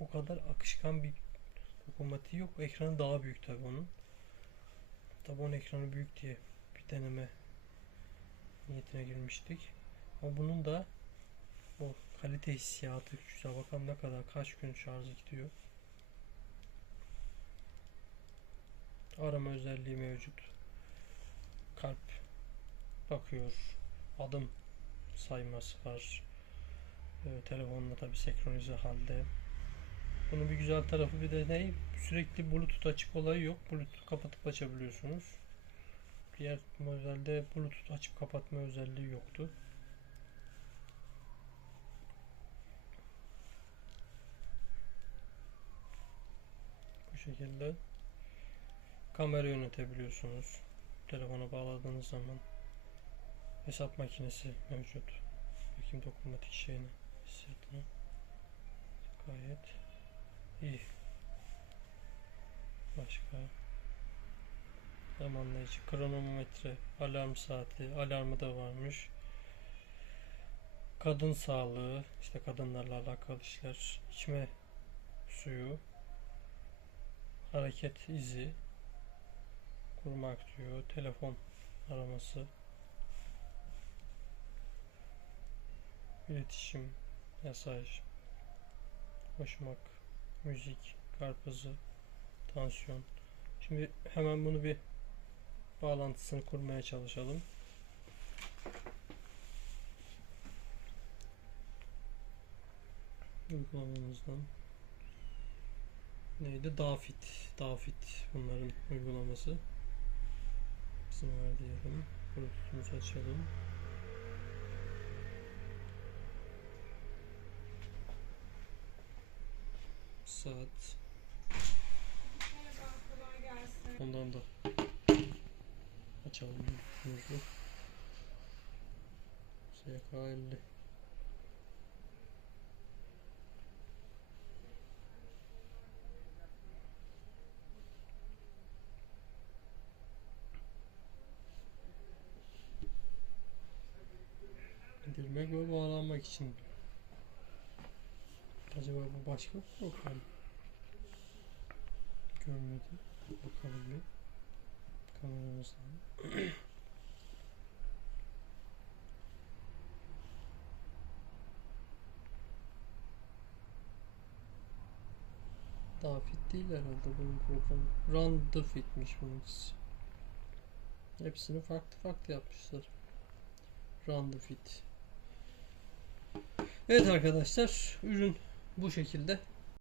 o kadar akışkan bir dokunmatiği yok. Ekranı daha büyük tabi onun. Tabi onun ekranı büyük diye bir deneme niyetine girmiştik. Ama bunun da o kalite hissiyatı güzel. Bakalım ne kadar kaç gün şarjı gidiyor. Arama özelliği mevcut. Kalp bakıyor. Adım sayması var. Ee, telefonla tabi senkronize halde. Bunun bir güzel tarafı bir de ne? Sürekli Bluetooth açık olayı yok. Bluetooth kapatıp açabiliyorsunuz. Diğer modelde Bluetooth açıp kapatma özelliği yoktu. Bu şekilde kamera yönetebiliyorsunuz. Telefona bağladığınız zaman hesap makinesi mevcut. Bakayım dokunmatik şeyine, hissiyatına. Gayet iyi. Başka zamanlayıcı, kronometre, alarm saati, alarmı da varmış. Kadın sağlığı, işte kadınlarla alakalı işler, içme suyu, hareket izi, kurmak diyor, telefon araması, iletişim, mesaj, koşmak, müzik, karpuzı, tansiyon. Şimdi hemen bunu bir bağlantısını kurmaya çalışalım. Uygulamamızdan neydi? Dafit. Dafit bunların uygulaması. İzin ver diyelim. Bluetooth'umuzu açalım. Saat. Ondan da açalım Bluetooth'umuzu. SK50. İndirmek ve bağlanmak için. Acaba bu başka bir program? Görmedim. Bakalım bir. Kameramızdan. Daha fit değil herhalde bunun programı. Run the fitmiş bunun. Hepsini farklı farklı yapmışlar. Run the fit. Evet arkadaşlar ürün bu şekilde.